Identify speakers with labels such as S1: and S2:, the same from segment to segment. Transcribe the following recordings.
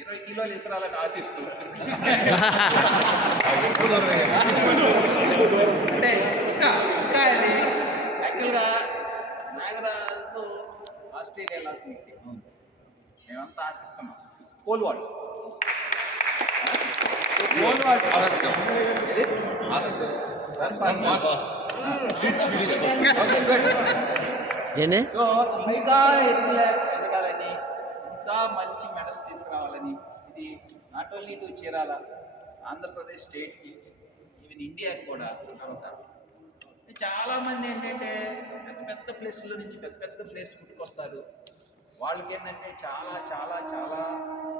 S1: ఇరవై కిలోలు ఇసరాలని ఆశిస్తూ. అంటే ఇంకా ఇంకా అది యాక్చువల్గా నాగరాజు ఆస్ట్రేలియా లాస్ట్ వ్యక్తి మేమంతా ఆశిస్తున్నాం. పోల్వాడ్ పోల్వాడ్ ఏది? Run fast. ఓకే గుడ్ ఏంటి సో ఇంకా ఎదుగుల ఎదగాలని ఇంకా మంచి మెడల్స్ తీసుకురావాలని ఇది not only to Chirala Andhra Pradesh స్టేట్కి ఈవెన్ ఇండియాకి కూడా గర్వకారణం చాలా మంది ఏంటంటే పెద్ద పెద్ద ప్లేస్ల నుంచి పెద్ద పెద్ద ప్లేస్ పుట్టుకొస్తారు. వాళ్ళకి ఏంటంటే చాలా చాలా చాలా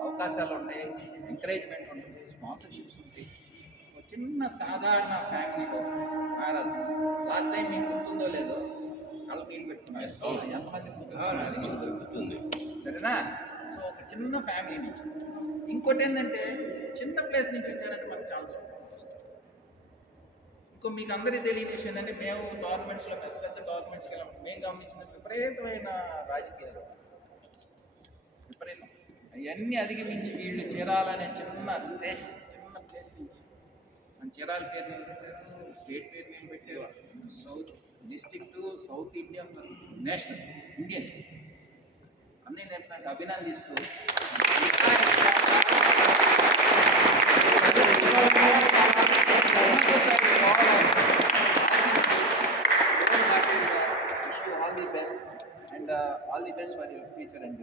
S1: అవకాశాలు ఉంటాయి ఎంకరేజ్మెంట్ ఉంటుంది స్పాన్సర్షిప్స్ ఉంటాయి. ఒక చిన్న సాధారణ ఫ్యామిలీలో ఎంతమంది గుర్తుంది సరేనా? సో ఒక చిన్న ఫ్యామిలీ నుంచి. ఇంకోటి ఏంటంటే చిన్న ప్లేస్ నుంచి వచ్చారంటే మనకు ఛాన్స్ ఉంటుంది ఇంకో మీకు అందరికీ తెలియని విషయం ఏంటంటే మేము గవర్నమెంట్స్లో పెద్ద పెద్ద గవర్నమెంట్స్కి వెళ్ళాం మేము గమనించిన విపరీతమైన రాజకీయాలు. విపరీతం. అవన్నీ అధిగమించి వీళ్ళు చీరాలనే చిన్న స్టేషన్ చిన్న ప్లేస్ నుంచి. మన చీరాల పేరు పెట్టారు స్టేట్ పేరు మీద పెట్టారు. South district south India plus national Indian. అన్ని నేను నాకు అభినందిస్తూ all the best and all the best for your future and